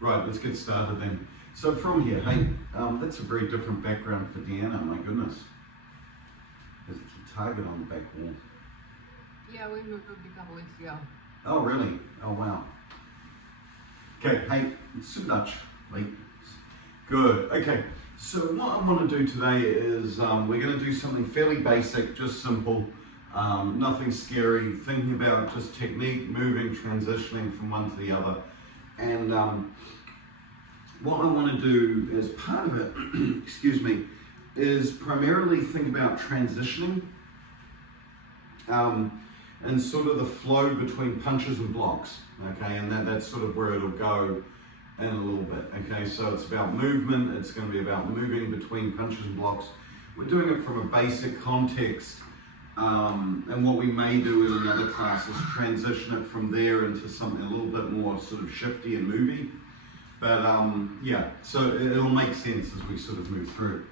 Right, let's get started then. So from here, hey, that's a very different background for Deanna, my goodness. There's a target on the back wall. Yeah, we moved a couple weeks ago. Oh, really? Oh, wow. Okay, hey, sit Dutch, wait. Good, okay. So what I want to do today is we're going to do something fairly basic, just simple, nothing scary, thinking about just technique, moving, transitioning from one to the other. And what I want to do as part of it, excuse me, is primarily think about transitioning and sort of the flow between punches and blocks, okay, and that's sort of where it'll go in a little bit, okay, so it's about movement, it's going to be about moving between punches and blocks. We're doing it from a basic context, and what we may do in another class is transition it from there into something a little bit more sort of shifty and movie, but yeah, so it'll make sense as we sort of move through.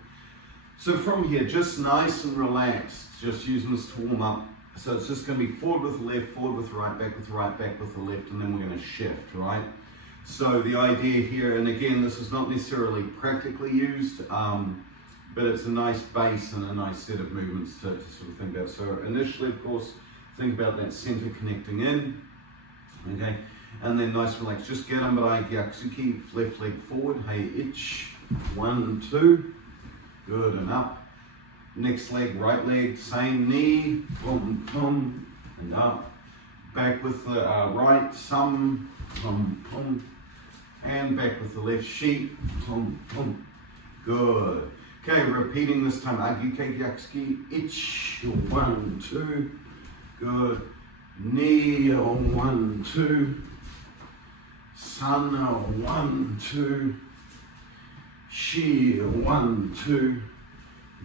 So from here, just nice and relaxed, just using this to warm up. So it's just going to be forward with the left, forward with the right, back with the right, back with the left, and then we're going to shift, right? So the idea here, and again, this is not necessarily practically used, but it's a nice base and a nice set of movements to sort of think about. So initially, of course, think about that center connecting in, okay? And then nice and relaxed. Just get Ambarai Gyaksuki, left leg forward, hey, itch, 1, 2, good, and up. Next leg, right leg, same knee, boom, boom, and up. Back with the right, some, boom, boom, and back with the left sheet, boom, boom. Good. Okay, repeating this time, Agike Gyaksuki, itch, 1, 2, good. Knee, 1, 2, sun, 1, 2, shi, 1, 2,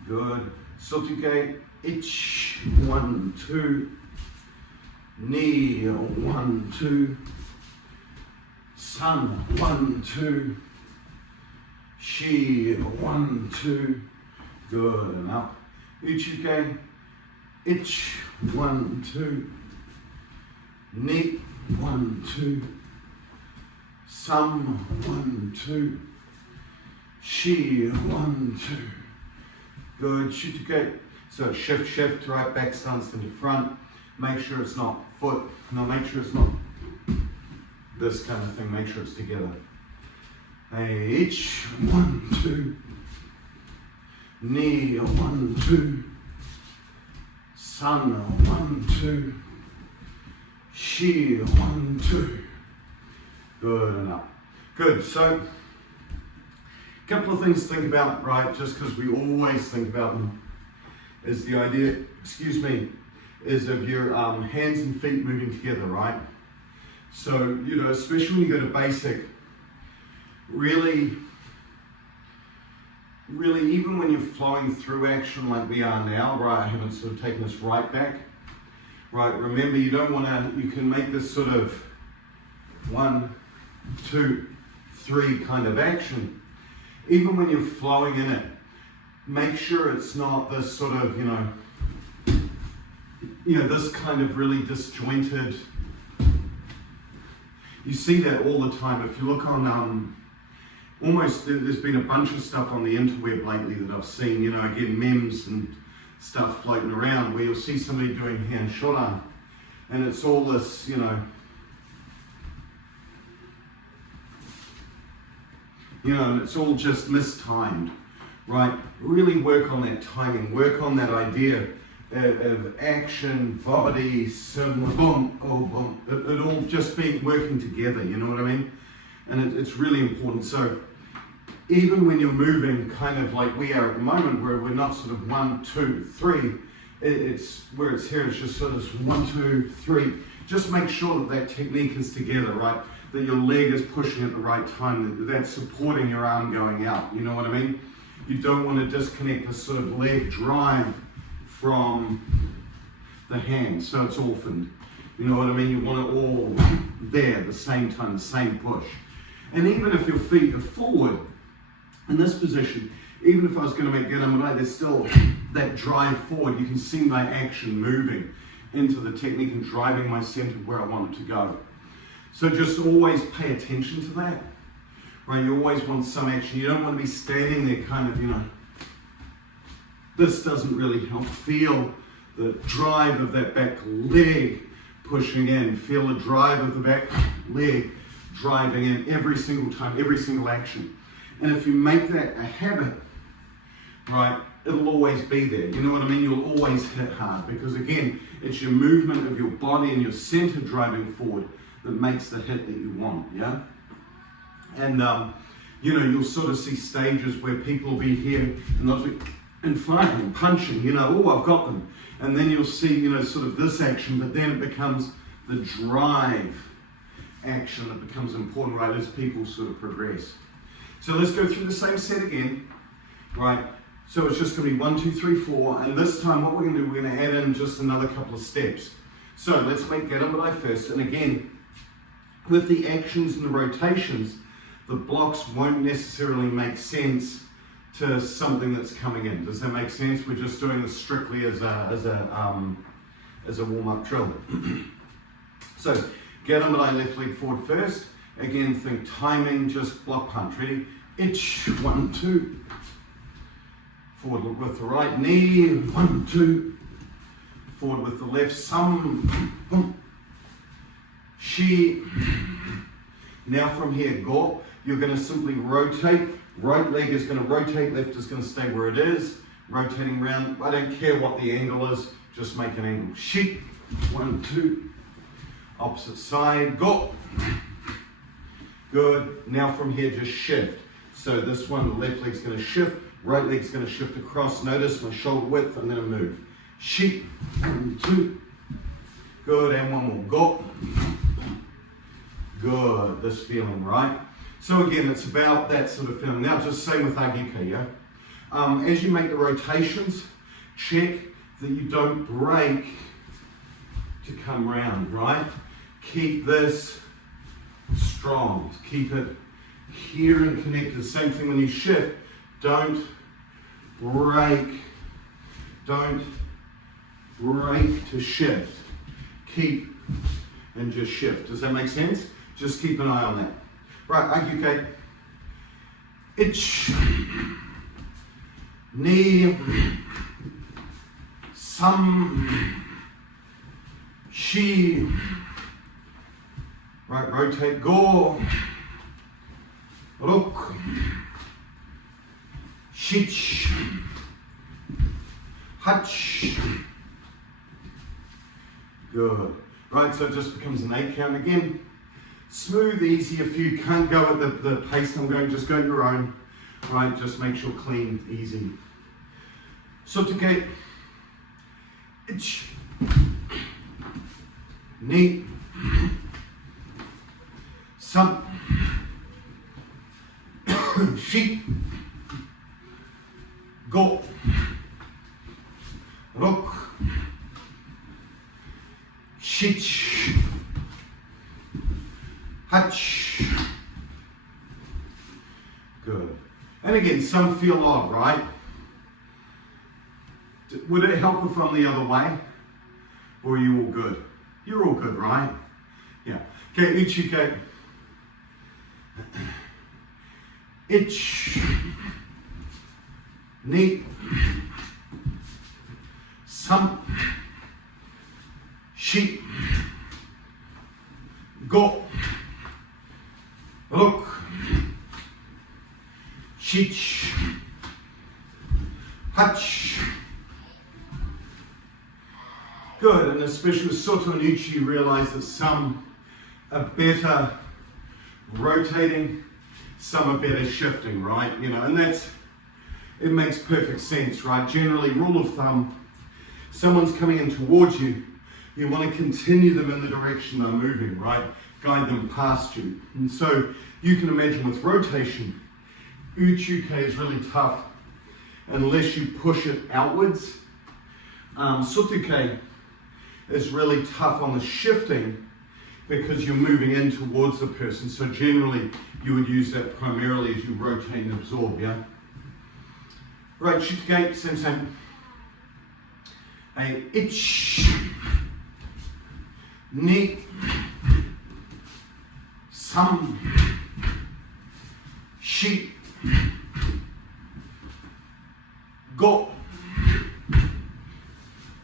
good. Sotuke, itch, 1, 2, knee, 1, 2, sun, 1, 2, shi, 1, 2, good, and up. Uchuke, itch, 1, 2, knee, 1, 2, some, 1, 2, shi, 1, 2. Good, Shutuke. So shift, right back stance into front. Make sure it's not foot. No, make sure it's not this kind of thing. Make sure it's together. Hey, each 1, 2. Knee, 1, 2. Sun, 1, 2. Shi, 1, 2. Good, and up. Good, so couple of things to think about, right, just because we always think about them, is the idea, excuse me, is of your hands and feet moving together, right? So, you know, especially when you go to basic, really, even when you're flowing through action like we are now, right, I haven't sort of taken this right back, right, remember you don't want to, you can make this sort of 1, 2, 3 kind of action. Even when you're flowing in it, make sure it's not this sort of, you know, this kind of really disjointed. You see that all the time. If you look on, almost, there's been a bunch of stuff on the interweb lately that I've seen, you know, again, memes and stuff floating around where you'll see somebody doing hand shodan, and it's all this, you know, and it's all just mistimed, right? Really work on that timing, work on that idea of action, body, sim, boom, oh, boom. It all just being working together, you know what I mean? And it's really important. So even when you're moving kind of like we are at the moment, where we're not sort of 1, 2, 3, it's where it's here, it's just sort of 1, 2, 3. Just make sure that that technique is together, right? That your leg is pushing at the right time, that's supporting your arm going out, you know what I mean? You don't want to disconnect this sort of leg drive from the hand, so it's orphaned. You know what I mean? You want it all there at the same time, the same push. And even if your feet are forward, in this position, even if I was going to make Ganamai, there's still that drive forward. You can see my action moving into the technique and driving my center where I want it to go. So just always pay attention to that. right? You always want some action. You don't want to be standing there kind of, you know, this doesn't really help. Feel the drive of that back leg pushing in. Feel the drive of the back leg driving in every single time, every single action. And if you make that a habit, right, it'll always be there. You know what I mean? You'll always hit hard because, again, it's your movement of your body and your center driving forward that makes the hit that you want, yeah? And, you know, you'll sort of see stages where people will be here and they'll be and fighting, punching, you know, oh, I've got them. And then you'll see, you know, sort of this action, but then it becomes the drive action that becomes important, right, as people sort of progress. So let's go through the same set again, right? So it's just going to be 1, 2, 3, 4, and this time what we're going to do, we're going to add in just another couple of steps. So let's make Garambudai first, and again, with the actions and the rotations, the blocks won't necessarily make sense to something that's coming in. Does that make sense? We're just doing this strictly as a warm-up drill. So, Garambudai left leg forward first. Again, think timing, just block punch. Ready? Itch, 1, 2. Forward with the right knee, 1, 2. Forward with the left, some. She. Now from here, go. You're going to simply rotate. Right leg is going to rotate, left is going to stay where it is. Rotating around. I don't care what the angle is, just make an angle. She. 1, 2. Opposite side, go. Good. Now from here, just shift. So this one, the left leg's going to shift, right leg's going to shift across. Notice my shoulder width, I'm going to move. She. 1, 2. Good. And one more. Go. Good. This feeling, right? So again, it's about that sort of feeling. Now, just same with Agyuka, yeah? As you make the rotations, check that you don't break to come round, right? Keep this strong. Keep it here and connected. Same thing when you shift. Don't break. Don't break to shift. Keep and just shift. Does that make sense? Just keep an eye on that. Right, Agyuka. Itch. Knee. Some. She. Right, rotate, go. Look. Shich. Hutch. Good. Right, so it just becomes an 8 count again. Smooth, easy. If you can't go at the pace I'm going, just go your own. Right, just make sure clean, easy. Sotuke. Itch. Knee. Some. Sheep. Go. Look. Shich. Hutch. Good. And again, some feel odd, right? Would it help if I'm the other way? Or are you all good? You're all good, right? Yeah. Okay, Uchuke. Itch. Knee. Some. Sheep. Go. Look. Shich. Hutch. Good, and especially with Soto and Uchi, you realize that some are better rotating, some are better shifting, right? You know, and it makes perfect sense, right? Generally, rule of thumb, someone's coming in towards you, you want to continue them in the direction they're moving, right? Guide them past you. And so you can imagine with rotation, Uchuke is really tough unless you push it outwards. Sotuke is really tough on the shifting because you're moving in towards the person. So generally, you would use that primarily as you rotate and absorb, yeah? Right, Shitake, same. A itch. Knee. Some. Shi. Go.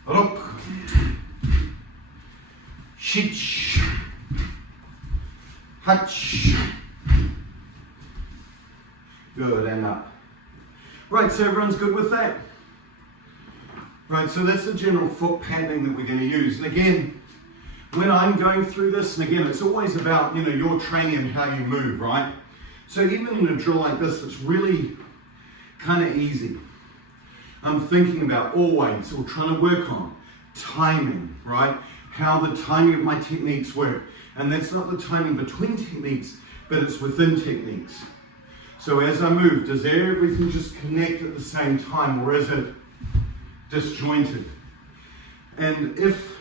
Rok. Shich. Hach. Good, and up. Right, so everyone's good with that? Right, so that's the general foot padding that we're going to use. And again, when I'm going through this, and again, it's always about, your training and how you move, right? So even in a drill like this, it's really kind of easy. I'm thinking about always, or trying to work on timing, right? How the timing of my techniques work. And that's not the timing between techniques, but it's within techniques. So as I move, does everything just connect at the same time, or is it disjointed? And if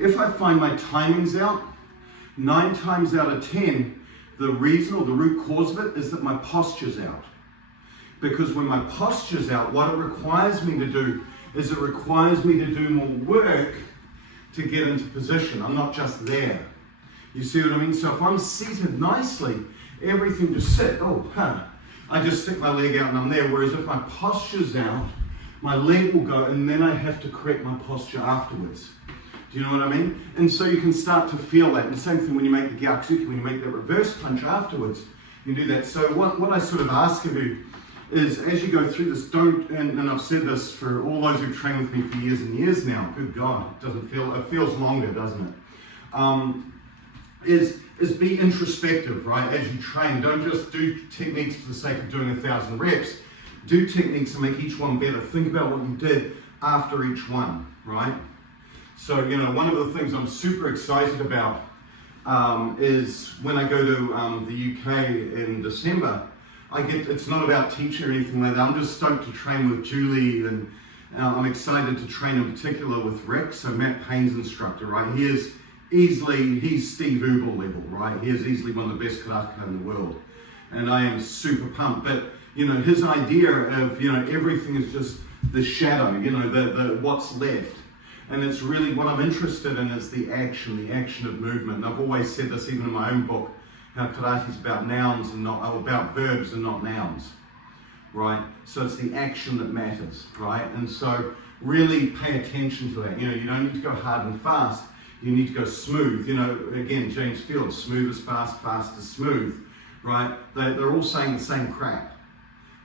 I find my timings out, 9 times out of 10, the reason or the root cause of it is that my posture's out. Because when my posture's out, what it requires me to do is it requires me to do more work to get into position. I'm not just there. You see what I mean? So if I'm seated nicely, everything just sit. I just stick my leg out and I'm there. Whereas if my posture's out, my leg will go and then I have to correct my posture afterwards. Do you know what I mean? And so you can start to feel that. And the same thing when you make the Gyakusuke, when you make that reverse punch afterwards, you do that. So what I sort of ask of you is, as you go through this, don't, and I've said this for all those who've trained with me for years and years now, good God, it feels longer, doesn't it? Is be introspective, right, as you train. Don't just do techniques for the sake of doing 1,000 reps. Do techniques and make each one better. Think about what you did after each one, right? So, one of the things I'm super excited about is when I go to the UK in December, it's not about teaching or anything like that. I'm just stoked to train with Julie, and I'm excited to train in particular with Rick, so Matt Payne's instructor, right? He's Steve Ubel level, right? He is easily one of the best karateka in the world. And I am super pumped. But, his idea of, everything is just the shadow, the what's left. And it's really what I'm interested in is the action of movement. And I've always said this even in my own book, how karate is about nouns and about verbs and not nouns, right? So it's the action that matters, right? And so really pay attention to that. You don't need to go hard and fast. You need to go smooth. Again, James Fields, smooth is fast, fast is smooth, right? They're all saying the same crap.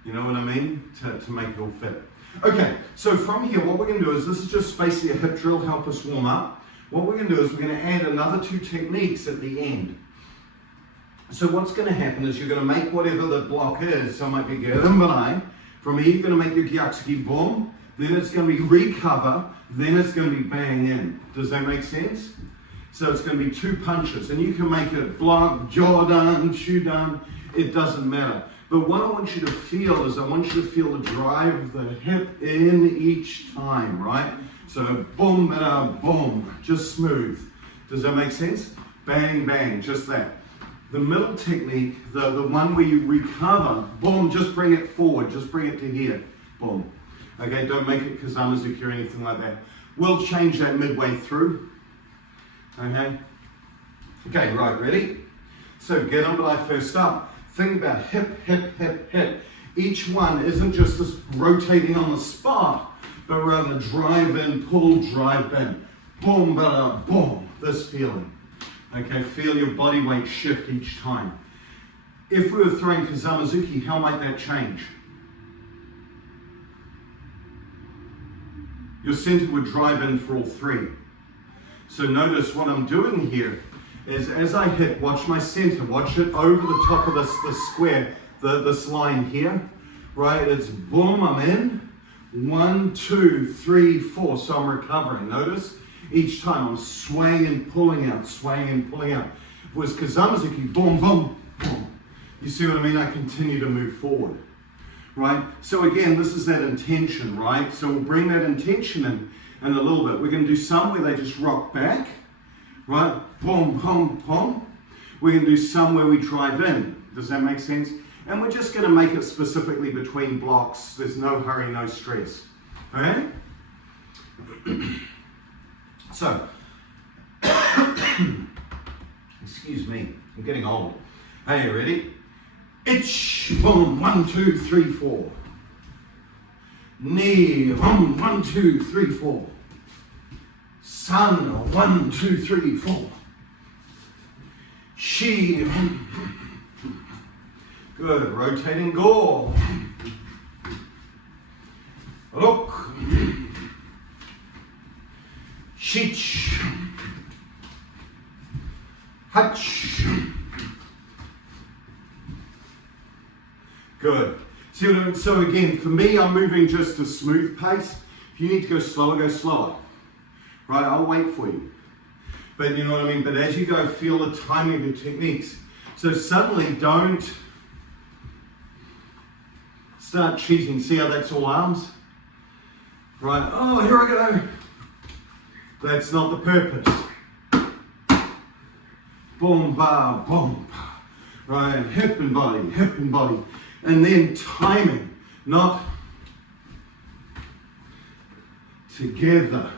You know what I mean? To make it all fit. Okay, so from here, what we're going to do is, this is just basically a hip drill, help us warm up. What we're going to do is we're going to add another 2 techniques at the end. So what's going to happen is you're going to make whatever the block is, so it might be Gerimbarai. From here, you're going to make your Gyakusuke boom, then it's going to be recover, then it's going to be bang in. Does that make sense? So it's going to be 2 punches, and you can make it block, Jordan, Shudan, it doesn't matter. But what I want you to feel is, I want you to feel the drive of the hip in each time, right? So boom, boom, just smooth. Does that make sense? Bang, bang, just that. The middle technique, the one where you recover, boom, just bring it forward, just bring it to here, boom. Okay, don't make it Kazamazuki or anything like that. We'll change that midway through. Okay, right, ready? So get on I first up. Think about hip, hip, hip, hip. Each one isn't just this rotating on the spot, but rather drive in, pull, drive in. Boom, bada, boom, this feeling. Okay, feel your body weight shift each time. If we were throwing Kazamazuki, how might that change? Your center would drive in for all 3. So notice what I'm doing here is, as I hit, watch my center, watch it over the top of this square, this line here, right? It's boom, I'm in. 1, 2, 3, 4, so I'm recovering. Notice each time I'm swaying and pulling out, swaying and pulling out. If it was Kazamazuki, boom, boom, boom. You see what I mean? I continue to move forward, right? So again, this is that intention, right? So we'll bring that intention in a little bit. We're going to do some where they just rock back, right? Boom, boom, boom. We're going to do some where we drive in. Does that make sense? And we're just going to make it specifically between blocks. There's no hurry, no stress. Okay? So, excuse me, I'm getting old. Hey, you ready? Ich, boom, 1, 2, 3, 4. Ni, 1, 2, 3, 4. San, 1, 2, 3, 4. Shi, good, rotating go. Look. Shich. Hutch. Good. See what I mean? So again, for me, I'm moving just a smooth pace. If you need to go slower, go slower. Right, I'll wait for you. But you know what I mean? But as you go, feel the timing of your techniques. So suddenly don't start cheating. See how that's all arms? Right, oh, here I go. That's not the purpose. Boom, ba, boom, ba. Right, hip and body, hip and body. And then timing, not together,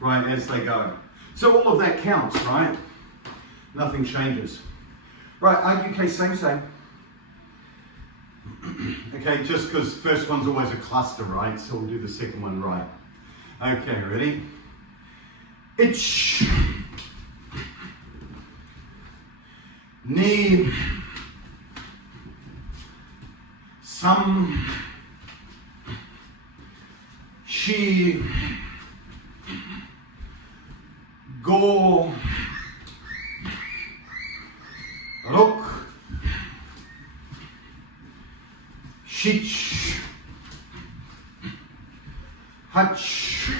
right, as they go. So all of that counts, right? Nothing changes. Right, okay, same. Okay, just because first one's always a cluster, right? So we'll do the second one right. Okay, ready? Ich. Ni. Sam. Shi. Go. Ruk. Shich. Hutch.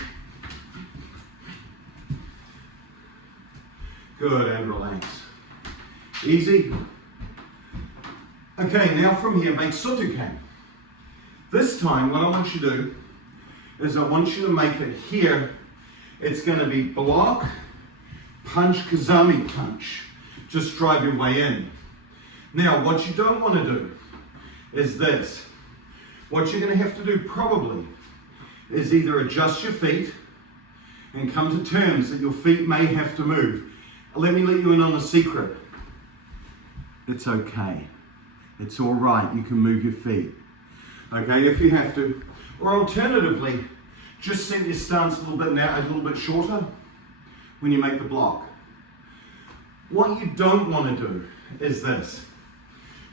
Good, and relax. Easy. Okay, now from here, make Sotokan. This time, what I want you to do is I want you to make it here. It's going to be block, punch, Kazami punch. Just drive your way in. Now, what you don't want to do is this. What you're going to have to do probably is either adjust your feet and come to terms that your feet may have to move. Let me let you in on a secret. It's okay. It's all right. You can move your feet. Okay, if you have to. Or alternatively, just set your stance a little bit now, a little bit shorter when you make the block. What you don't want to do is this.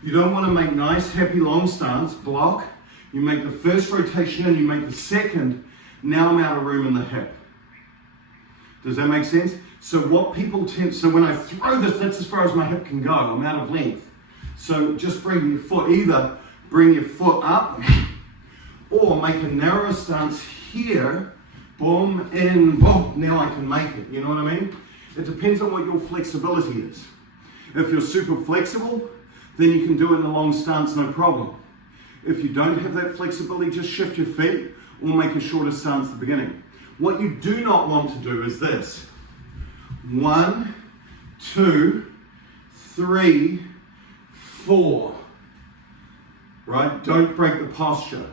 You don't want to make nice, happy, long stance, block. You make the first rotation and you make the second. Now I'm out of room in the hip. Does that make sense? So what people tend, so when I throw this, that's as far as my hip can go. I'm out of length. So just bring your foot, either bring your foot up or make a narrow stance here. Boom, in, boom. Now I can make it. You know what I mean? It depends on what your flexibility is. If you're super flexible, then you can do it in a long stance, no problem. If you don't have that flexibility, just shift your feet or make a shorter stance at the beginning. What you do not want to do is this. 1, 2, 3, 4. Right? Don't break the posture.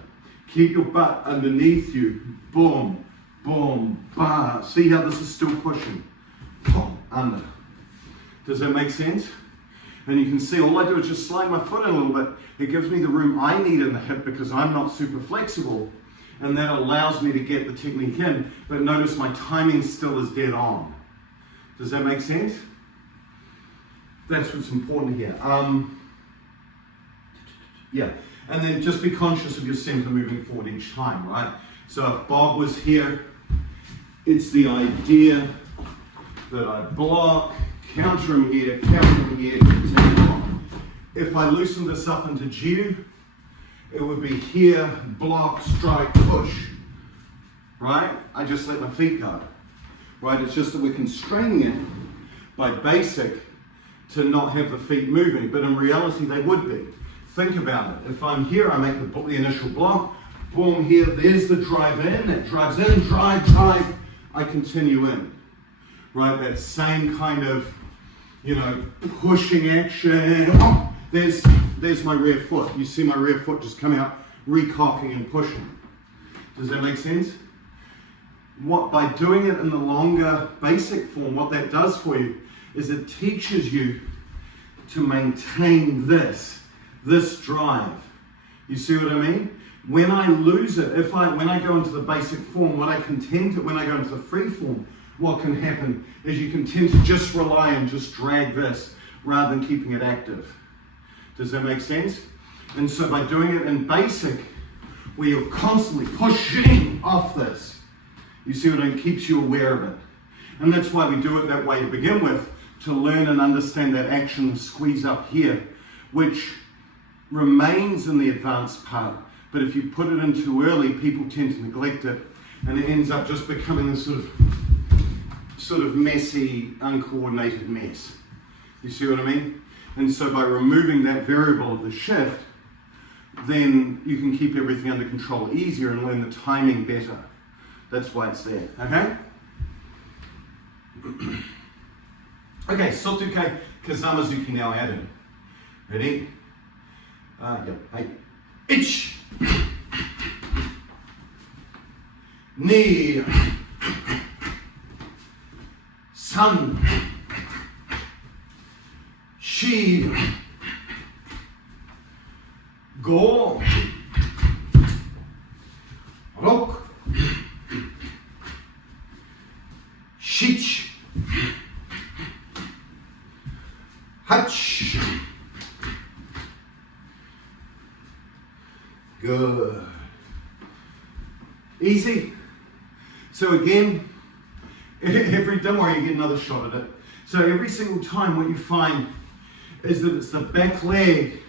Keep your butt underneath you. Boom, boom, ba. See how this is still pushing? Boom, under. Does that make sense? And you can see all I do is just slide my foot in a little bit. It gives me the room I need in the hip because I'm not super flexible. And that allows me to get the technique in. But notice my timing still is dead on. Does that make sense? That's what's important here. Yeah, and then just be conscious of your center moving forward each time, right? So if Bob was here, it's the idea that I block, counter him here, continue on. If I loosen this up into Jiu, it would be here, block, strike, push, right? I just let my feet go. Right, it's just that we're constraining it by basic to not have the feet moving, but in reality they would be. Think about it. If I'm here, I make the initial block, boom, here, there's the drive in, it drives in, drive, I continue in. Right, that same kind of, you know, pushing action. Oh, there's my rear foot. You see my rear foot just come out, recocking and pushing. Does that make sense? What, by doing it in the longer basic form, what that does for you is it teaches you to maintain this drive. You see what I mean? When I lose it, when I go into the basic form, when I go into the free form, what can happen is you can tend to just rely and just drag this rather than keeping it active. Does that make sense? And so by doing it in basic, where you're constantly pushing off this, you see what I mean? It keeps you aware of it. And that's why we do it that way to begin with, to learn and understand that action squeeze up here, which remains in the advanced part. But if you put it in too early, people tend to neglect it, and it ends up just becoming a sort of messy, uncoordinated mess. You see what I mean? And so by removing that variable of the shift, then you can keep everything under control easier and learn the timing better. That's why it's there, okay? Okay, Sotuke Kazamazuki now add in. Ready? Hey. Ich. Ni. San. Shi. Go. Rok. Shich. Hach. Good. Easy. So again, don't worry, you get another shot at it. So every single time what you find is that it's the back leg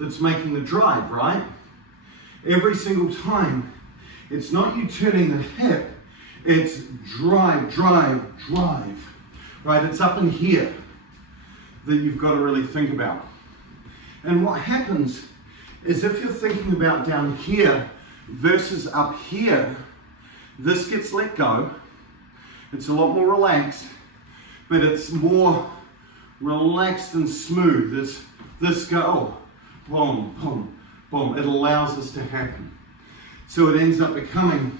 that's making the drive, right? Every single time, it's not you turning the hip, it's drive, drive, drive, right? It's up in here that you've got to really think about. And what happens is if you're thinking about down here versus up here, this gets let go. It's a lot more relaxed, but it's more relaxed and smooth. This go, boom, boom, boom. It allows this to happen. So it ends up becoming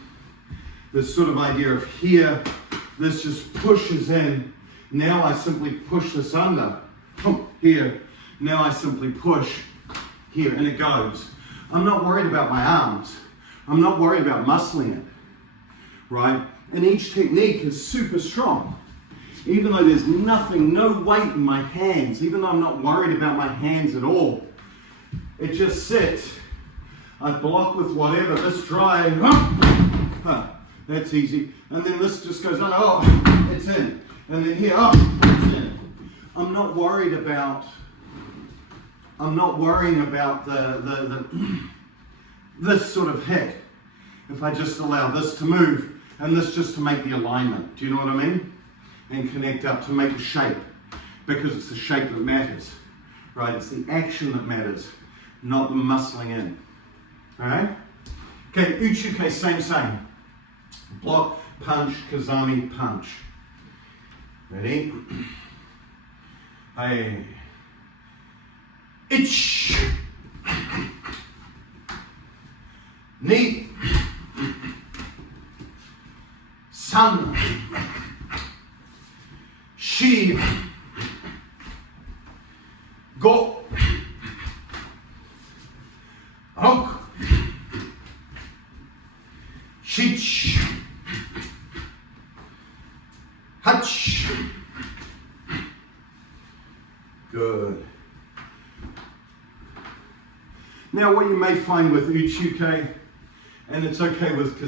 this sort of idea of here, this just pushes in. Now I simply push this under, here. Now I simply push here, and it goes. I'm not worried about my arms. I'm not worried about muscling it, right? And each technique is super strong. Even though there's nothing, no weight in my hands, even though I'm not worried about my hands at all, it just sits. I block with whatever, this drive, that's easy. And then this just goes on, oh, it's in. And then here, oh, it's in. I'm not worrying about this sort of heck. If I just allow this to move and this just to make the alignment, do you know what I mean? And connect up to make the shape, because it's the shape that matters, right? It's the action that matters, not the muscling in. All right? Okay, Uchuke, same. Block, punch, Kazami, punch. Ready? Hey. Ich. Ni. San. Shi. Go. Rok. Shich. Hach. Good. Now what you may find with Uchuke, and it's okay with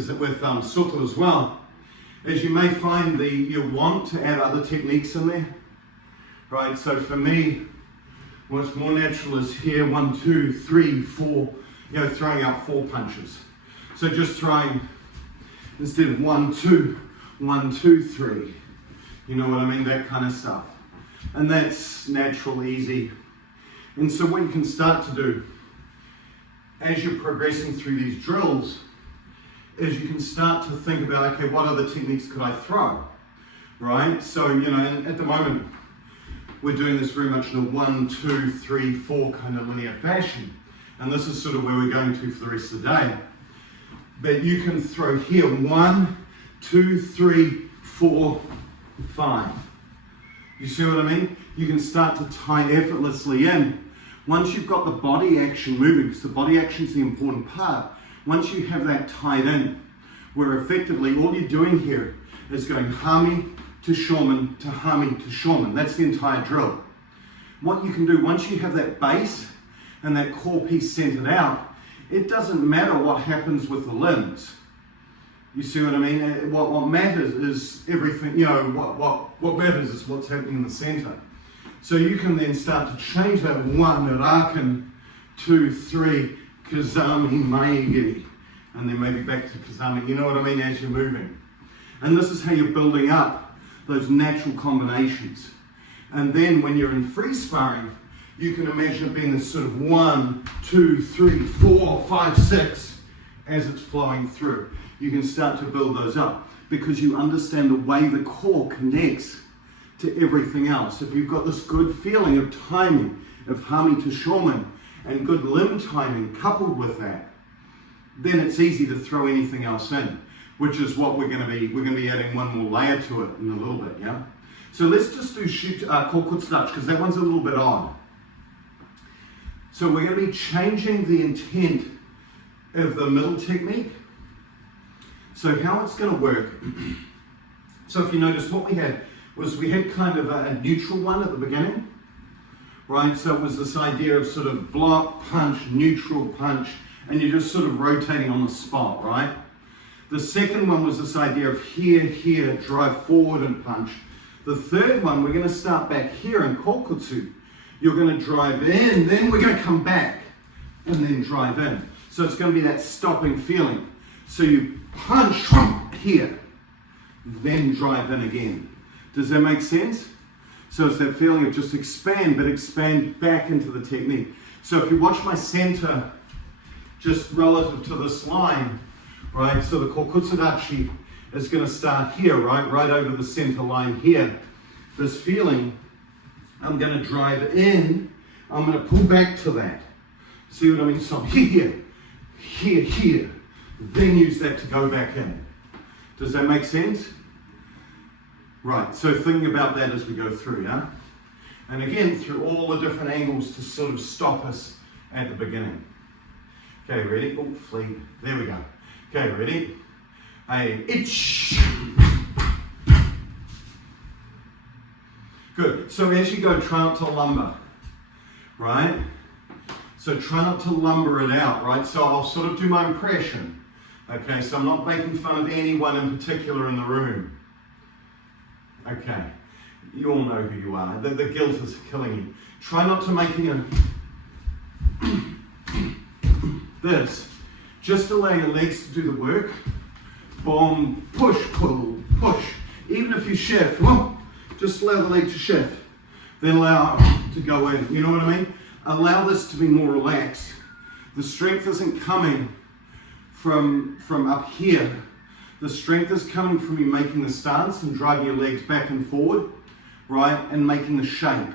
Soto as well, is you may find you want to add other techniques in there, right? So for me, what's more natural is here, 1, 2, 3, 4, throwing out 4 punches. So just throwing, instead of 1, 2, 1, 2, 3, you know what I mean, that kind of stuff. And that's natural, easy. And so what you can start to do as you're progressing through these drills is you can start to think about, okay, what other techniques could I throw, right? So, and at the moment, we're doing this very much in a 1, 2, 3, 4 kind of linear fashion. And this is sort of where we're going to for the rest of the day. But you can throw here 1, 2, 3, 4, 5. You see what I mean? You can start to tie effortlessly in. Once you've got the body action moving, because the body action is the important part, once you have that tied in, where effectively all you're doing here is going Hami to Shomen to Hami to Shomen. That's the entire drill. What you can do, once you have that base and that core piece centered out, it doesn't matter what happens with the limbs. You see what I mean? What matters is everything, you know, what matters is what's happening in the center. So you can then start to change that 1, Raken, 2, 3, Kazami, Maegiri, and then maybe back to Kazami, you know what I mean, as you're moving. And this is how you're building up those natural combinations. And then when you're in free sparring, you can imagine it being this sort of 1, 2, 3, 4, 5, 6 as it's flowing through. You can start to build those up because you understand the way the core connects to everything else. If you've got this good feeling of timing, of Hami to Shomen, and good limb timing coupled with that, then it's easy to throw anything else in, which is what we're going to be adding one more layer to it in a little bit, yeah? So let's just do Kokutsudachi, because that one's a little bit odd. So we're going to be changing the intent of the middle technique. So how it's going to work, so if you notice what we had was we had kind of a neutral one at the beginning, right? So it was this idea of sort of block, punch, neutral, punch, and you're just sort of rotating on the spot, right? The second one was this idea of here, here, drive forward and punch. The third one, we're going to start back here in Kokutsu. You're going to drive in, then we're going to come back and then drive in. So it's going to be that stopping feeling. So you punch here, then drive in again. Does that make sense? So it's that feeling of just expand, but expand back into the technique. So if you watch my center, just relative to this line, right? So the Kokutsudachi is going to start here, right? Right over the center line here. This feeling, I'm going to drive in, I'm going to pull back to that. See what I mean? So here, here, here. Then use that to go back in. Does that make sense? Right, so think about that as we go through, yeah? And again, through all the different angles to sort of stop us at the beginning. Okay, ready? Oh, flee. There we go. Okay, ready? A itch. Good. So as you go, try not to lumber, right? So try not to lumber it out, right? So I'll sort of do my impression. Okay, so I'm not making fun of anyone in particular in the room. Okay, you all know who you are. The guilt is killing you. Try not to make any this. Just allow your legs to do the work. Boom, push, pull, push. Even if you shift, just allow the leg to shift. Then allow it to go in. You know what I mean? Allow this to be more relaxed. The strength isn't coming from up here. The strength is coming from you making the stance and driving your legs back and forward, right? And making the shape,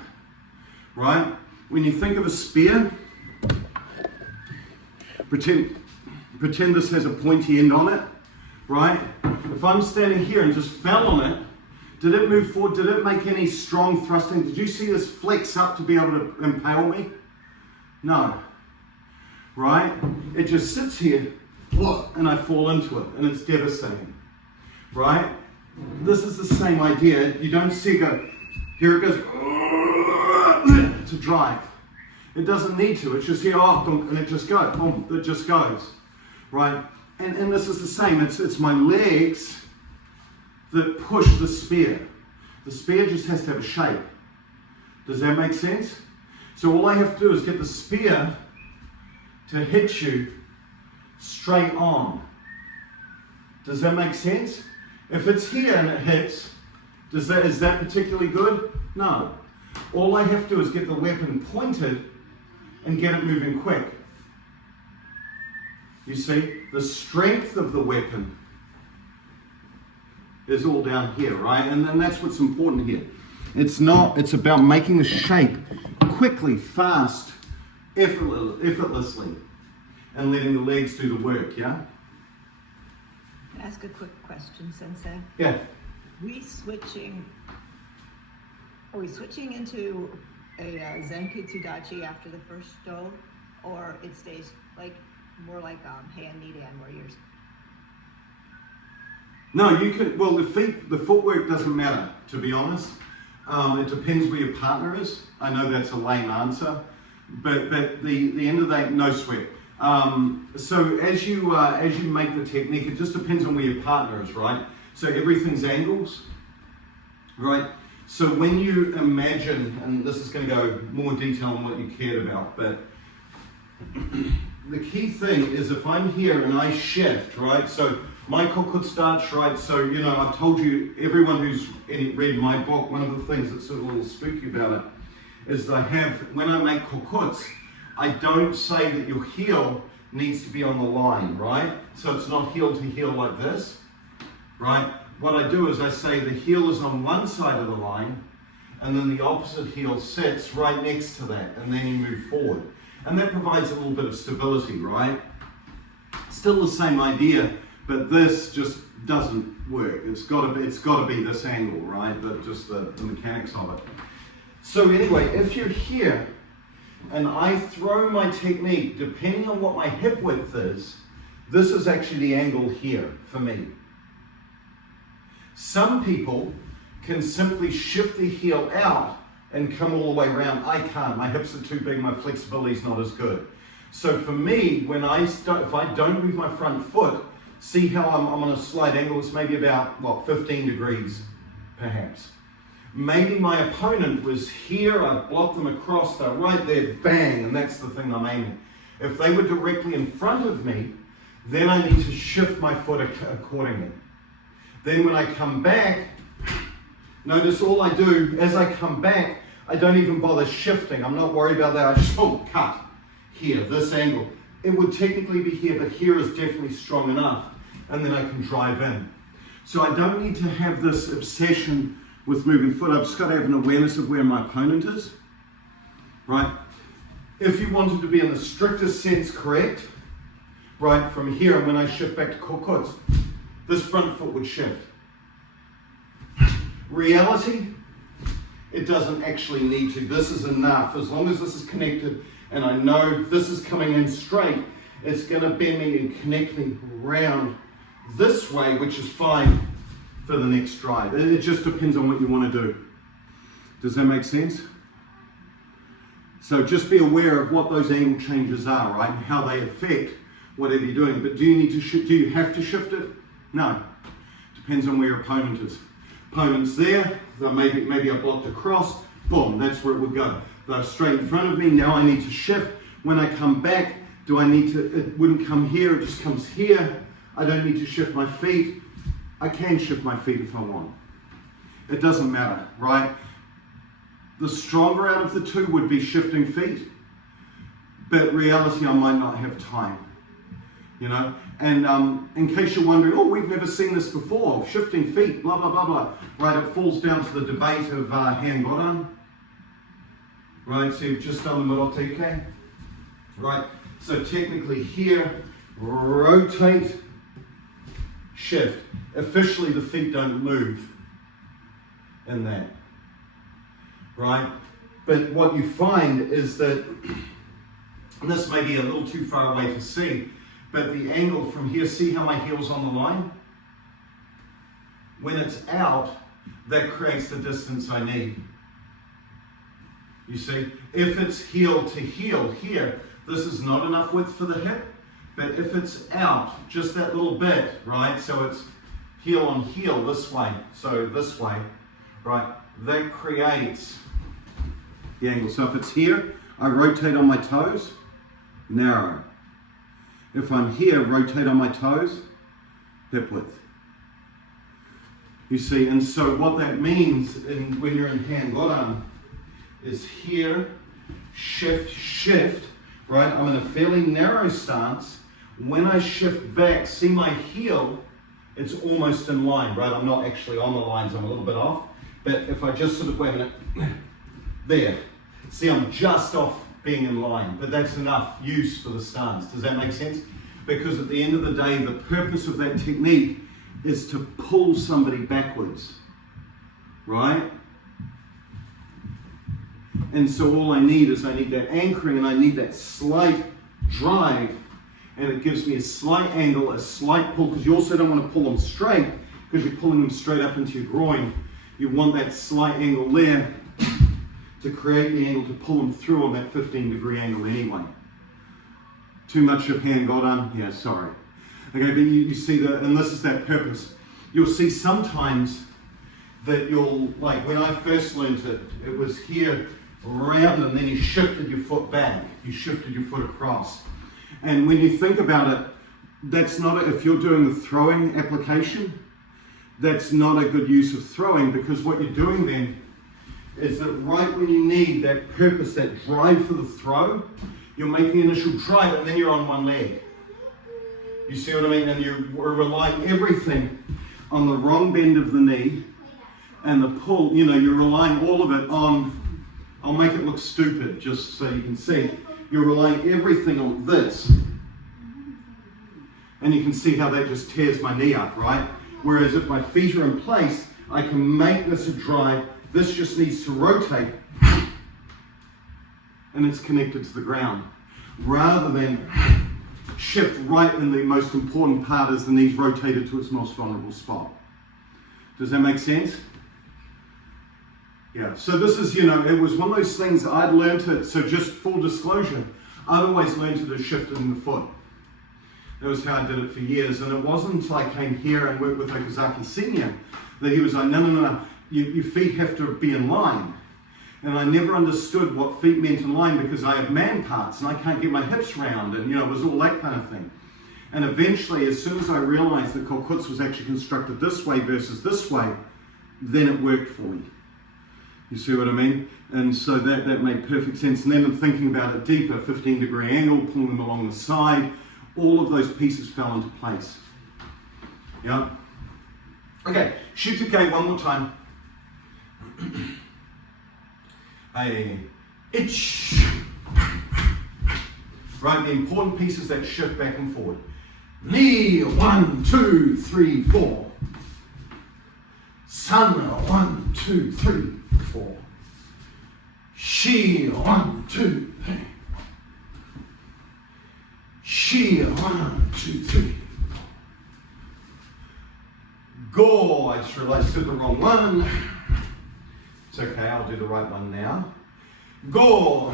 right? When you think of a spear, pretend this has a pointy end on it, right? If I'm standing here and just fell on it, did it move forward? Did it make any strong thrusting? Did you see this flex up to be able to impale me? No, right? It just sits here, and I fall into it, and it's devastating, right? This is the same idea. You don't see it go, here it goes, to drive. It doesn't need to. It's just here, and it just goes, it just goes, right? And this is the same. It's my legs that push the spear. The spear just has to have a shape. Does that make sense? So all I have to do is get the spear to hit you straight on. Does that make sense? If it's here and it hits, is that particularly good? No. All I have to do is get the weapon pointed and get it moving quick. You see, the strength of the weapon is all down here, right? And then that's what's important here. It's about making the shape quickly, fast, effortlessly, and letting the legs do the work, yeah? Can I ask a quick question, Sensei? Yeah. We switching Are we switching into a Zenkutsu Dachi after the first do, or it stays like more like hand Nidan where you're? No, you can. Well, the footwork doesn't matter, to be honest. It depends where your partner is. I know that's a lame answer, but the end of the day, no sweat. So as you make the technique, it just depends on where your partner is, right? So everything's angles, right? So when you imagine, and this is going to go more detail on what you cared about, but the key thing is if I'm here and I shift, right? So my kokutsu starts, right? So, you know, I've told you, everyone who's read my book, one of the things that's sort of a little spooky about it is that when I make kokutsu, I don't say that your heel needs to be on the line, right? So it's not heel to heel like this, right? What I do is I say the heel is on one side of the line, and then the opposite heel sits right next to that, and then you move forward. And that provides a little bit of stability, right? Still the same idea, but this just doesn't work. It's got to be this angle, right? But just the mechanics of it. So anyway, if you're here, and I throw my technique, depending on what my hip width is, this is actually the angle here for me. Some people can simply shift the heel out and come all the way around. I can't. My hips are too big. My flexibility is not as good. So for me, if I don't move my front foot, see how I'm on a slight angle. It's maybe about, 15 degrees, perhaps. Maybe my opponent was here. I blocked them across. They're right there, bang, and that's the thing I'm aiming. If they were directly in front of me, then I need to shift my foot accordingly. Then when I come back, notice all I do, as I come back, I don't even bother shifting. I'm not worried about that. I just, cut here, this angle. It would technically be here, but here is definitely strong enough. And then I can drive in. So I don't need to have this obsession with moving foot. I've just got to have an awareness of where my opponent is, right? If you wanted to be in the strictest sense correct, right, from here, when I shift back to kokutsu, this front foot would shift. Reality, it doesn't actually need to. This is enough. As long as this is connected and I know this is coming in straight, it's going to bend me and connect me around this way, which is fine for the next drive. It just depends on what you want to do. Does that make sense? So just be aware of what those angle changes are, right? And how they affect whatever you're doing. But do you have to shift it? No. Depends on where your opponent is. Opponent's there, so maybe I blocked across, boom, that's where it would go. They're straight in front of me, now I need to shift. When I come back, it wouldn't come here, it just comes here. I don't need to shift my feet. I can shift my feet if I want. It doesn't matter, right? The stronger out of the two would be shifting feet, but reality, I might not have time, you know? And in case you're wondering, we've never seen this before, shifting feet, blah, blah, blah, blah. Right, it falls down to the debate of hand godan. Right, so you've just done the Moroteike. Right, so technically here, rotate, shift. Officially, the feet don't move in that. Right, but what you find is that, and this may be a little too far away to see, but the angle from here, see how my heel's on the line? When it's out, that creates the distance I need. You see, if it's heel to heel here, this is not enough width for the hip, but if it's out, just that little bit, right? So it's heel on heel this way, so this way, right? That creates the angle. So if it's here, I rotate on my toes, narrow. If I'm here, rotate on my toes, hip width. You see, and so what that means when you're in hand godan is here, shift, right? I'm in a fairly narrow stance. When I shift back, see my heel, it's almost in line, right? I'm not actually on the lines, I'm a little bit off. But if I just sort of, wait a minute, there. See, I'm just off being in line, but that's enough use for the stance. Does that make sense? Because at the end of the day, the purpose of that technique is to pull somebody backwards, right? And so all I need that anchoring, and I need that slight drive, and it gives me a slight angle, a slight pull, because you also don't want to pull them straight, because you're pulling them straight up into your groin. You want that slight angle there to create the angle to pull them through on that 15-degree angle anyway. Too much of hand got on? Yeah, sorry. Okay, but you see that, and this is that purpose. You'll see sometimes that you'll, like when I first learned it, it was here round, and then you shifted your foot back. You shifted your foot across. And when you think about it, that's not, if you're doing the throwing application, that's not a good use of throwing, because what you're doing then is that right when you need that purpose, that drive for the throw, you'll make the initial drive and then you're on one leg. You see what I mean? And you're relying everything on the wrong bend of the knee and the pull, you know, you're relying all of it on, I'll make it look stupid just so you can see. You're relying everything on this. And you can see how that just tears my knee up, right? Whereas if my feet are in place, I can make this a drive. This just needs to rotate and it's connected to the ground. Rather than shift right in the most important part as the knee's rotated to its most vulnerable spot. Does that make sense? Yeah, so this is, you know, it was one of those things I'd learned it, so just full disclosure, I'd always learned it as shifting the foot. That was how I did it for years, and it wasn't until I came here and worked with Okazaki Senior that he was like, no, your feet have to be in line. And I never understood what feet meant in line because I have man parts and I can't get my hips round, and you know, it was all that kind of thing. And eventually, as soon as I realized that Kokutsu was actually constructed this way versus this way, then it worked for me. You see what I mean? And so that made perfect sense. And then I'm thinking about it deeper, 15-degree angle, pulling them along the side, all of those pieces fell into place. Yeah? Okay, Shutake one more time. Hey, itch. Right, the important piece is that shift back and forward. Ni, 1, 2, 3, 4. San, 1, 2, 3, 4. Shi, 1, 2, 3. Shi, 1, 2, 3. Go, I just realized I did the wrong one. It's okay, I'll do the right one now. Go.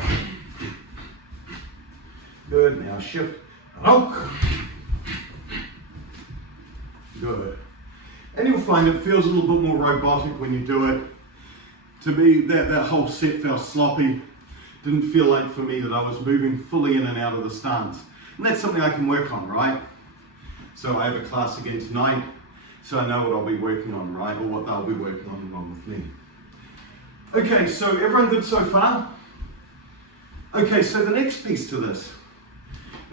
Good, now shift. Rok. Good. And you'll find it feels a little bit more robotic when you do it. To me, that whole set felt sloppy. Didn't feel like for me that I was moving fully in and out of the stance. And that's something I can work on, right? So I have a class again tonight, so I know what I'll be working on, right? Or what they'll be working on along with me. Okay, so everyone good so far? Okay, so the next piece to this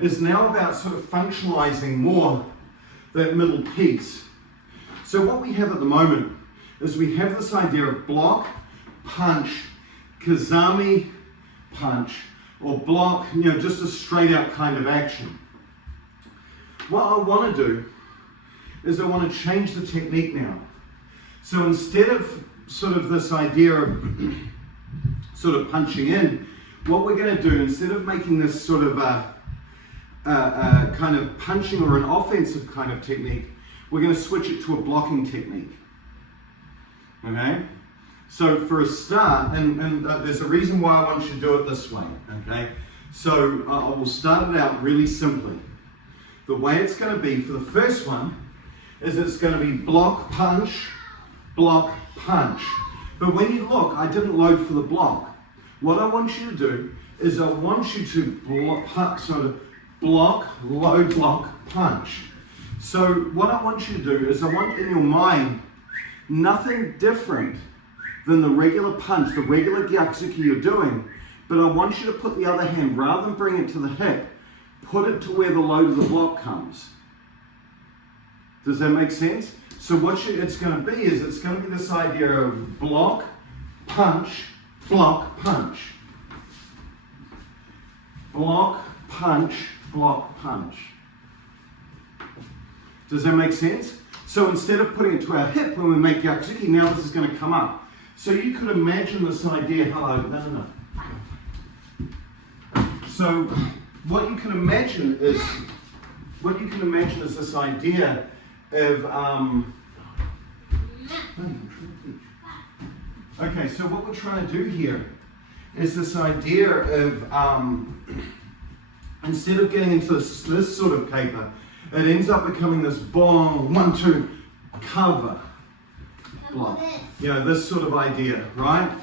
is now about sort of functionalizing more that middle piece. So what we have at the moment is we have this idea of block, punch, kazami, punch, or block, you know, just a straight out kind of action. What I want to do is I want to change the technique now. So instead of sort of this idea of sort of punching in, what we're going to do, instead of making this sort of a kind of punching or an offensive kind of technique, we're going to switch it to a blocking technique. Okay? So for a start, and there's a reason why I want you to do it this way. Okay? So I will start it out really simply. The way it's going to be for the first one is it's going to be block, punch, block, punch. But when you look, I didn't load for the block. What I want you to do is I want you to block, sort of block, load, block, punch. So what I want you to do is I want in your mind nothing different than the regular punch, the regular gyatsuki you're doing, but I want you to put the other hand, rather than bring it to the hip, put it to where the load of the block comes. Does that make sense? So what it's going to be is it's going to be this idea of block, punch, block, punch. Block, punch, block, punch. Does that make sense? So instead of putting it to our hip when we make gyatsuki, now this is going to come up. So you could imagine this idea, hello, no. So what you can imagine is this idea of okay, so what we're trying to do here is this idea of instead of getting into this sort of caper, it ends up becoming this bong 1 2 cover block. You know, this sort of idea, right?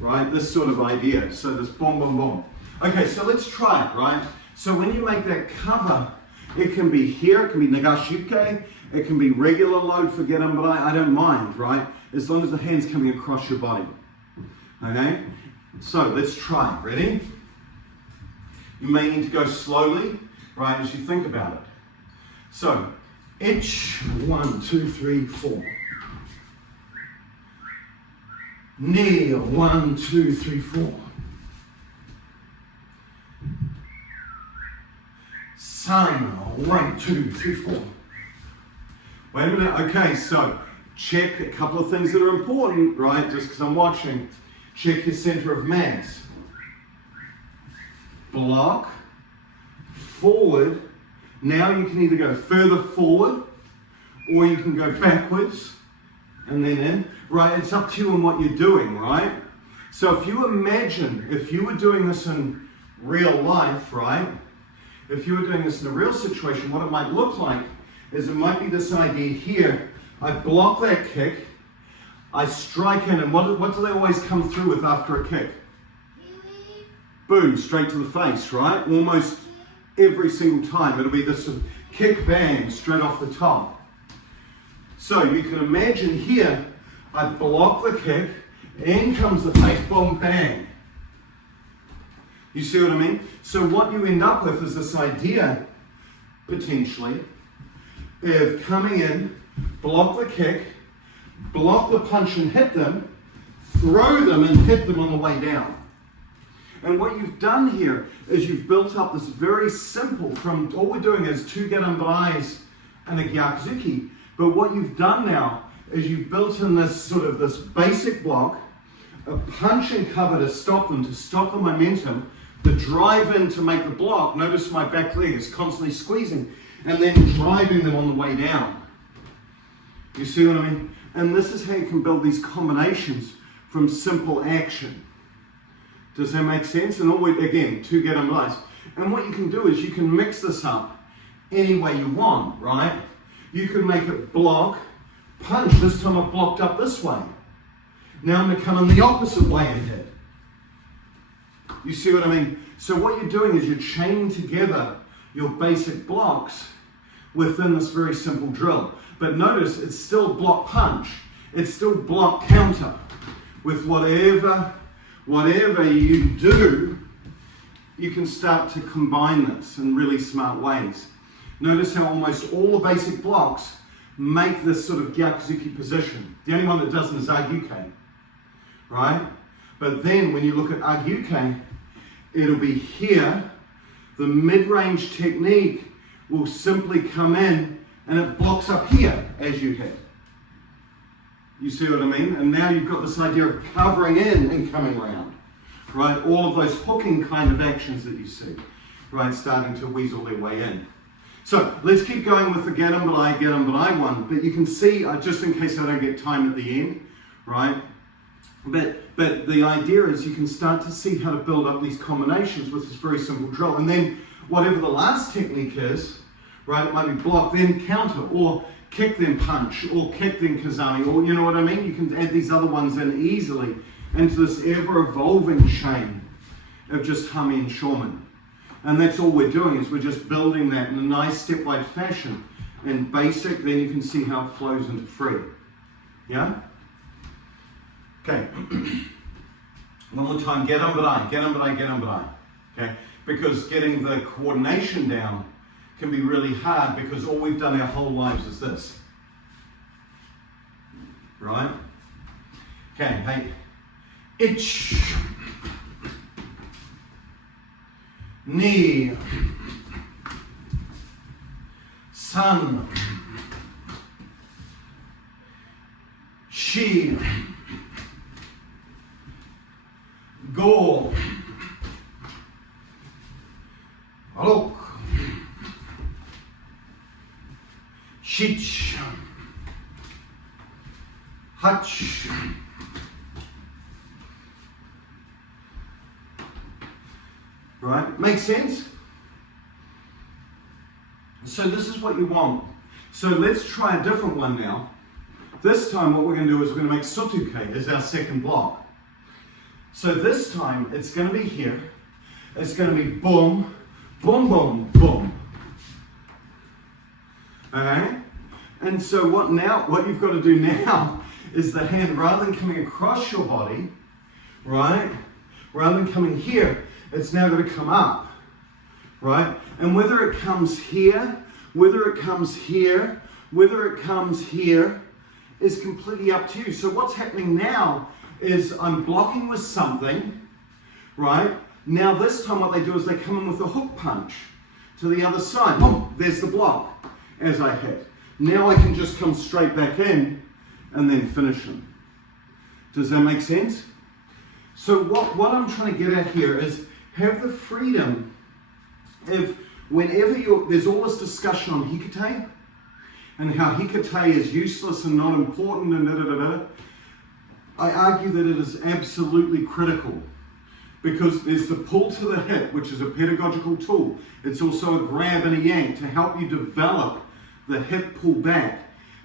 Right, this sort of idea. So this boom, boom, boom. Okay, so let's try it, right? So when you make that cover, it can be here, it can be nagashike, it can be regular load for gedan, but I don't mind, right? As long as the hand's coming across your body. Okay? So let's try. Ready? You may need to go slowly, right, as you think about it. So, ich, 1 2 3 4. Kneel, 1 2 3 4. San, 1 2 3 4. Wait a minute. Okay, so check a couple of things that are important, right? Just because I'm watching. Check your center of mass. Block, forward. Now you can either go further forward or you can go backwards and then in. Right, it's up to you and what you're doing, right? So if you imagine, if you were doing this in real life, right? If you were doing this in a real situation, what it might look like is it might be this idea here. I block that kick, I strike in, and what do they always come through with after a kick? Boom, straight to the face, right? Almost every single time. It'll be this sort of kick bang straight off the top. So you can imagine here, I block the kick, in comes the face, boom, bang. You see what I mean? So what you end up with is this idea, potentially, of coming in, block the kick, block the punch and hit them, throw them and hit them on the way down. And what you've done here is you've built up this very simple, from all we're doing is 2 gedan barais and a gyakuzuki, but what you've done now is you've built in this sort of this basic block, a punch and cover to stop them, to stop the momentum, the drive in to make the block. Notice my back leg is constantly squeezing, and then driving them on the way down. You see what I mean? And this is how you can build these combinations from simple action. Does that make sense? And always, again, 2 gedan barais. And what you can do is you can mix this up any way you want, right? You can make it block, punch. This time I've blocked up this way. Now I'm going to come in the opposite way and hit. You see what I mean? So what you're doing is you're chaining together your basic blocks within this very simple drill. But notice it's still block punch. It's still block counter. With whatever you do, you can start to combine this in really smart ways. Notice how almost all the basic blocks make this sort of gyakuzuki position. The only one that doesn't is agyuke, right? But then when you look at agyuke, it'll be here. The mid-range technique will simply come in and it blocks up here as you hit. You see what I mean? And now you've got this idea of covering in and coming around, right? All of those hooking kind of actions that you see, right? Starting to weasel their way in. So let's keep going with the gedan barai one, but you can see, just in case I don't get time at the end, right? But the idea is you can start to see how to build up these combinations with this very simple drill. And then whatever the last technique is, right, it might be block, then counter, or kick, then punch, or kick, then kazami, or you know what I mean? You can add these other ones in easily into this ever-evolving chain of just Hami and Shomen. And that's all we're doing, is we're just building that in a nice stepwise fashion. In basic, then you can see how it flows into free. Yeah? Okay. One more time, gedan barai. Okay? Because getting the coordination down can be really hard, because all we've done our whole lives is this. Right? Okay, hey. Ich. Ni. San. Shi. Go. Go. Look. Shitch. Hutch. Right? Makes sense? So this is what you want. So let's try a different one now. This time what we're going to do is we're going to make sotuke as our second block. So this time it's going to be here. It's going to be boom, boom, boom, boom. Alright? And so what you've got to do now is the hand, rather than coming across your body, right? Rather than coming here, it's now going to come up, right? And whether it comes here, whether it comes here, whether it comes here, is completely up to you. So what's happening now is I'm blocking with something, right? Now this time what they do is they come in with a hook punch to the other side. Boom, there's the block as I hit. Now I can just come straight back in and then finish them. Does that make sense? So what I'm trying to get at here is have the freedom if whenever there's all this discussion on hikite and how hikite is useless and not important and da-da-da-da, I argue that it is absolutely critical because there's the pull to the hip, which is a pedagogical tool. It's also a grab and a yank to help you develop the hip pull back.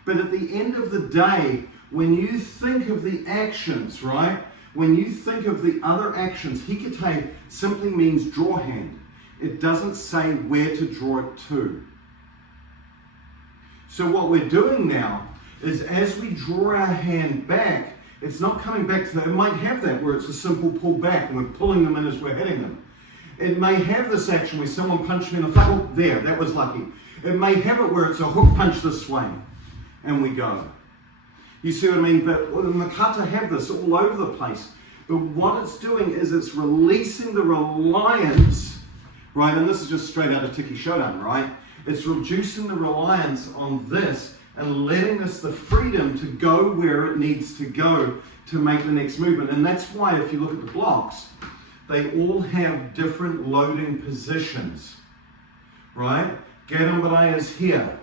But at the end of the day, when you think of the actions, right? When you think of the other actions, hikite simply means draw hand. It doesn't say where to draw it to. So what we're doing now is as we draw our hand back, it's not coming back to that. It might have that where it's a simple pull back and we're pulling them in as we're hitting them. It may have this action where someone punched me in the face. Oh, there, that was lucky. It may have it where it's a hook punch this way and we go. You see what I mean? But the kata have this all over the place. But what it's doing is it's releasing the reliance, right? And this is just straight out of Tiki Shodan, right? It's reducing the reliance on this and letting us the freedom to go where it needs to go to make the next movement. And that's why if you look at the blocks, they all have different loading positions, right? Garambarai is here.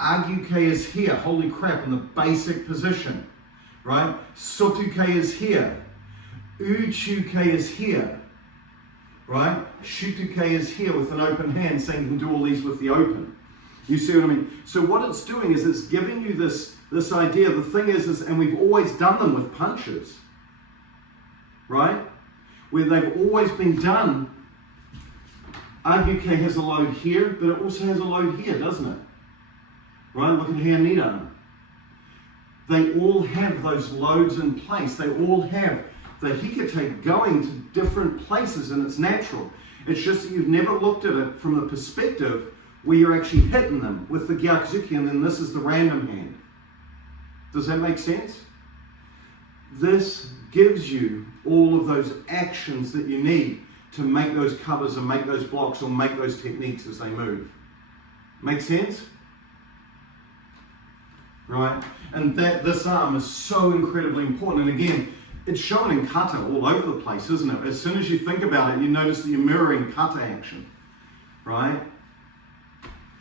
Agyuke is here. Holy crap, in the basic position, right? Sotuke is here. Uchuke is here, right? Shutuke is here with an open hand, saying you can do all these with the open. You see what I mean? So what it's doing is it's giving you this idea. The thing is, and we've always done them with punches, right? Where they've always been done. Agyuke has a load here, but it also has a load here, doesn't it? Right? Look at here, Nidan. They all have those loads in place. They all have the hikite going to different places, and it's natural. It's just that you've never looked at it from the perspective where you're actually hitting them with the gyakuzuki, and then this is the random hand. Does that make sense? This gives you all of those actions that you need to make those covers and make those blocks or make those techniques as they move. Make sense? Right? And this arm is so incredibly important. And again, it's shown in kata all over the place, isn't it? As soon as you think about it, you notice that you're mirroring kata action. Right?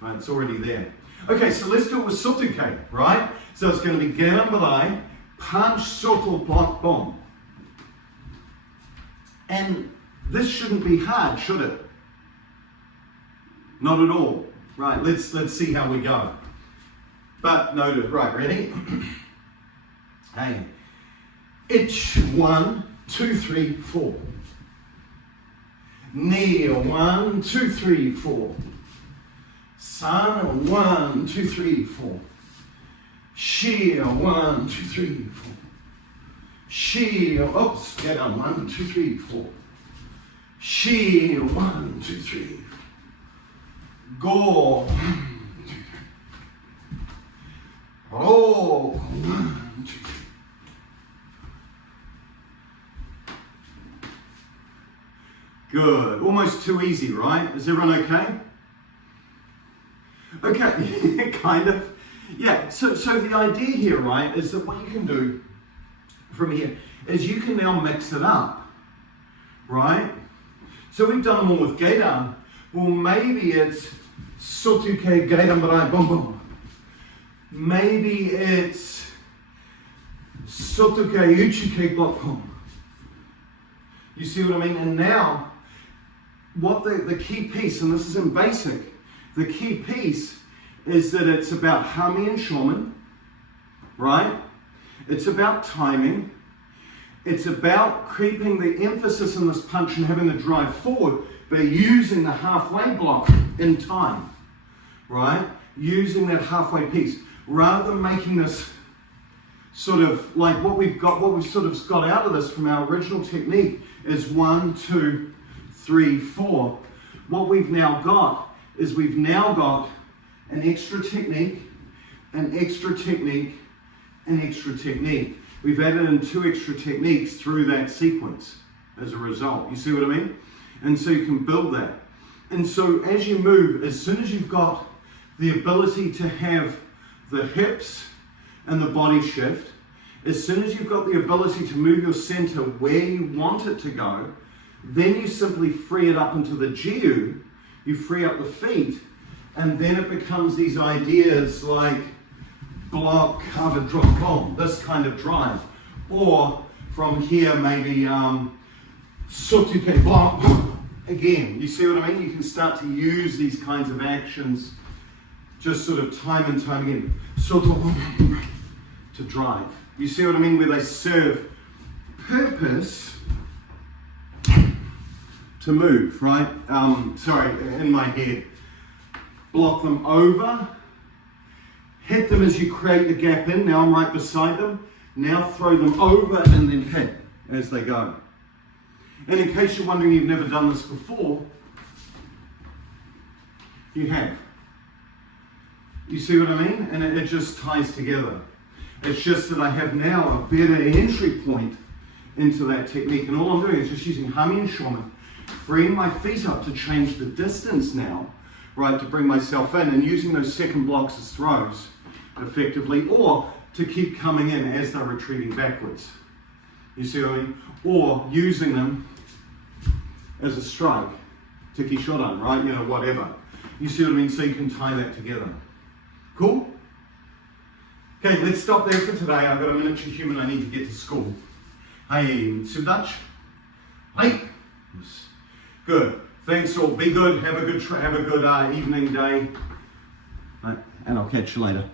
Right, it's already there. Okay, so let's do it with sotuke, right? So it's going to be garambarai, punch, soto, block, bomb. And this shouldn't be hard, should it? Not at all. Right, let's see how we go. But noted, right, ready? Hey. Ich, 1, 2, 3, 4. Knee, 1, 2, 3, 4. San, 1, 2, 3, 4. Shi, 1, 2, 3, 4. Shi, oops, get on, 1, 2, 3, 4. Shi, 1, 2, 3. Go, 1, 2, 3. Roll, 1, 2, 3. Good. Almost too easy, right? Is everyone okay? Okay, kind of. Yeah, so the idea here, right, is that what you can do from here is you can now mix it up, right? So we've done them all with Geidan. Well, maybe it's Sotuke Geidan Barai Bum Bum. Maybe it's Sotuke Uchike Block Bum. You see what I mean? And now, what the key piece, and this is in basic, the key piece is that it's about Hami and Shomen, right? It's about timing. It's about creeping the emphasis in this punch and having the drive forward, but using the halfway block in time, right? Using that halfway piece, rather than making this sort of like what we've sort of got out of this from our original technique is 1, 2, 3, 4. What we've now got is we've now got an extra technique, an extra technique, an extra technique. We've added in 2 extra techniques through that sequence as a result. You see what I mean? And so you can build that. And so as you move, as soon as you've got the ability to have the hips and the body shift, as soon as you've got the ability to move your center where you want it to go, then you simply free it up into the jiu, you free up the feet, and then it becomes these ideas like block, cover, drop, boom, this kind of drive. Or from here, maybe sotuke, block, again. You see what I mean? You can start to use these kinds of actions just sort of time and time again. Soto, to drive. You see what I mean? Where they serve purpose to move, right? Sorry, in my head. Block them over. Hit them as you create the gap in. Now I'm right beside them. Now throw them over and then hit as they go. And in case you're wondering you've never done this before, you have. You see what I mean? And it just ties together. It's just that I have now a better entry point into that technique. And all I'm doing is just using Hami and Shomen, freeing my feet up to change the distance now, right, to bring myself in, and using those second blocks as throws effectively, or to keep coming in as they're retreating backwards. You see what I mean? Or using them as a strike, tiki shodan, right? You know, whatever. You see what I mean? So you can tie that together. Cool? Okay, let's stop there for today. I've got a miniature human I need to get to school. Hey, Sudach? Hey! Good. Thanks all. Be good. Have a good evening, day. Right, and I'll catch you later.